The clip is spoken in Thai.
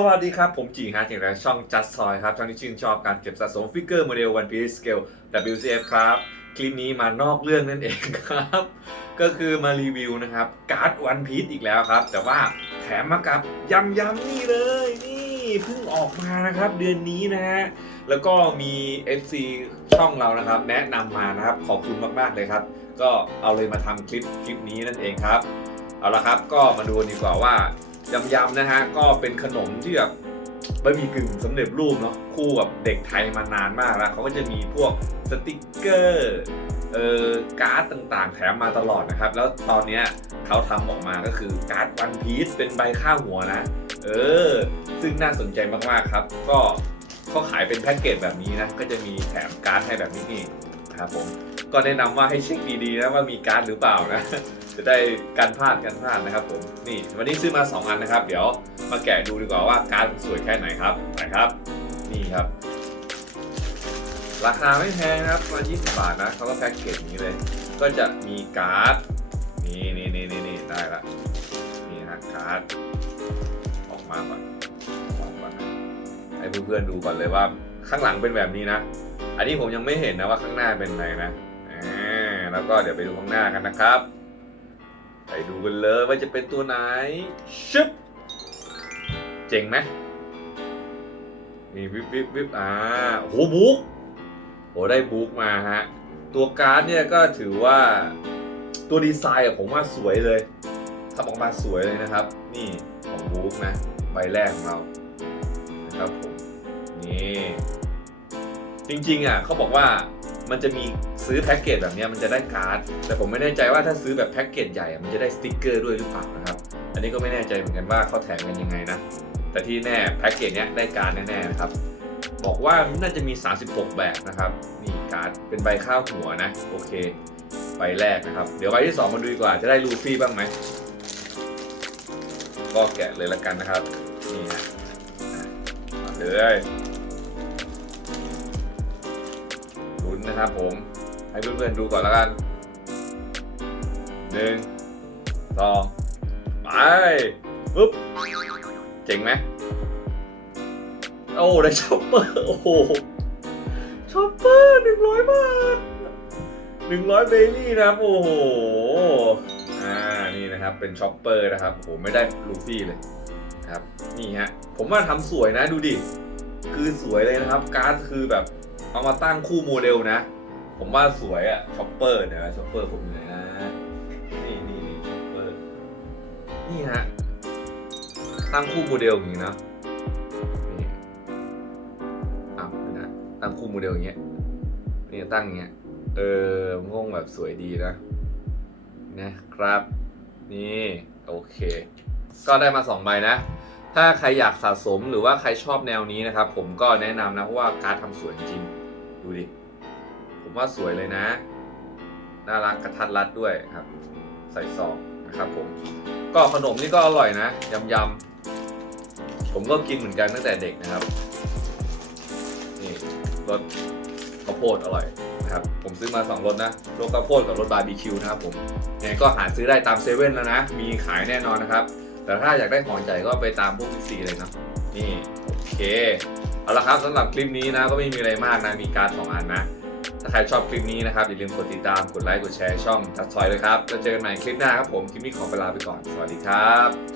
สวัสดีครับ ผมจีฮาร์จากทางช่อง Just Toy ครับ ช่องที่ชื่นชอบการเก็บสะสมฟิกเกอร์โมเดล One Piece Scale WCF ครับ คลิปนี้มานอกเรื่องนั่นเองครับ ก็คือมารีวิวนะครับ การ์ด One Piece อีกแล้วครับ แต่ว่าแถมมากับยำยำๆนี่เลย นี่เพิ่งออกมานะครับ เดือนนี้นะฮะ แล้วก็มี FC ช่องเรานะครับ แนะนำมานะครับ ขอบคุณมาก ๆ เลยครับ ก็เอาเลยมาทำคลิปคลิปนี้นั่นเองครับ เอาละครับ ก็มาดูดีกว่าว่า ยำยำๆนะฮะก็เป็นขนมที่แบบบะหมี่กึ่งสำเร็จรูปเนาะคู่กับเด็กไทยมานานมากแล้วเขาก็จะมีพวกสติกเกอร์เอ่อการ์ดต่างๆ แถมมาตลอดนะครับ แล้วตอนเนี้ยเขาทำออกมาก็คือการ์ดวันพีซเป็นใบข้าวหัวนะ เออ ซึ่งน่าสนใจมากๆครับ ก็เขาขายเป็นแพ็กเกจแบบนี้นะ ก็จะมีแถมการ์ดให้แบบนี้นี่ครับผมก็แนะนำว่าให้เช็คดีๆนะว่ามีการ์ดหรือเปล่านะ จะได้กันพลาดกันพลาดนะครับผมนี่วันนี้ซื้อมา 2 อันนะครับ เดี๋ยวมาแกะดูดีกว่าว่าการมันสวยแค่ไหนครับนะครับ นี่ครับ ราคาไม่แพงนะครับมา20 บาทนะเขาก็แพ็กเกจนี้เลย ก็จะมีการ์ดนี่นี่นี่นี่นี่ได้ละนี่ฮะการ์ดออกมาก่อนออกก่อนให้เพื่อนๆดูก่อนเลยว่าข้างหลังเป็นแบบนี้นะ อันนี้ผมยังไม่เห็นนะว่าข้างหน้าเป็นไงนะแล้วก็เดี๋ยวไปดูข้างหน้ากันนะครับ ไปดูกันเลยว่าจะเป็นตัวไหน ชึบ เจ๋งไหมนี่วิบวิบวิบอ่าโอ้โหบุ๊กโอ้ได้บุ๊กมาฮะ ตัวการ์ดเนี่ยก็ถือว่าตัวดีไซน์อะผมว่าสวยเลยทำออกมาสวยเลยนะครับ นี่ของบุ๊กนะ ใบแรกของเรา นะครับผม นี่ จริงๆอะเขาบอกว่ามันจะมีซื้อแพ็กเกจแบบเนี้ยมันจะได้การ์ด แต่ผมไม่แน่ใจว่าถ้าซื้อแบบแพ็กเกจใหญ่มันจะได้สติกเกอร์ด้วยหรือเปล่านะครับ อันนี้ก็ไม่แน่ใจเหมือนกันว่าเขาแถมกันยังไงนะ แต่ที่แน่แพ็กเกจเนี้ยได้การ์ดแน่ๆนะครับ บอกว่าน่าจะมี 36 แบบนะครับนี่การ์ดเป็นใบข้าวหัวนะโอเคใบแรกนะครับ เดี๋ยวใบที่ 2 มาดูดีกว่าจะได้ลูฟี่บ้างไหมก็แกะเลยละกันนะครับนี่ฮะเลย นะครับผม ให้เพื่อนๆดูก่อนแล้วกันหนึ่งสองไปปุ๊บ เจ๋งไหมโอ้ได้ช็อปเปอร์ โอ้โหช็อปเปอร์หนึ่งร้อยบาทหนึ่งร้อยเบลลี่นะครับโอ้โหอ่านี่นะครับเป็นช็อปเปอร์นะครับโอ้โหไม่ได้ลูฟี่เลยครับนี่ฮะผมว่าทำสวยนะดูดิ คือสวยเลยนะครับ การ์ดคือแบบ เอามาตั้งคู่โมเดลนะ ผมว่าสวยอะช็อปเปอร์เนี่ยช็อปเปอร์ผมอยู่ไหนะนี่นี่นี่ช็อปเปอร์นี่ฮะตั้งคู่โมเดลอย่างนี้นะนี่อ้าวนะตั้งคู่โมเดลอย่างเงี้ยนี่ตั้งอย่างเงี้ยเอองงแบบสวยดีนะนะครับ นี่โอเค ก็ได้มาสองใบนะ ถ้าใครอยากสะสมหรือว่าใครชอบแนวนี้นะครับ ผมก็แนะนำนะเพราะว่าการดทำสวยจริง ดูดิ ผมว่าสวยเลยนะ น่ารักกระทัดรัดด้วยครับ ใส่ซองนะครับผม ก็ขนมนี่ก็อร่อยนะยำยำๆผมก็กินเหมือนกันตั้งแต่เด็กนะครับ นี่รสข้าวโพดอร่อยนะครับ ผมซื้อมา2รสนะรสข้าวโพดกับรสบาร์บีคิวนะครับผมยังไงก็หาซื้อได้ตามเซเว่นแล้วนะ มีขายแน่นอนนะครับ แต่ถ้าอยากได้ของใหญ่ก็ไปตามพวกบิ๊กซีเลยนะนี่โอเค เอาละครับสำหรับคลิปนี้นะก็ไม่มีอะไรมากนะมีการดสองอันนะ ถ้าใครชอบคลิปนี้นะครับอย่าลืมกดติดตามกดไลค์กดแชร์ช่องทัชทอยเลยครับแล้วเจอกันใหม่คลิปหน้าครับผมคลิปนี้ขอเวลาไปก่อนสวัสดีครับ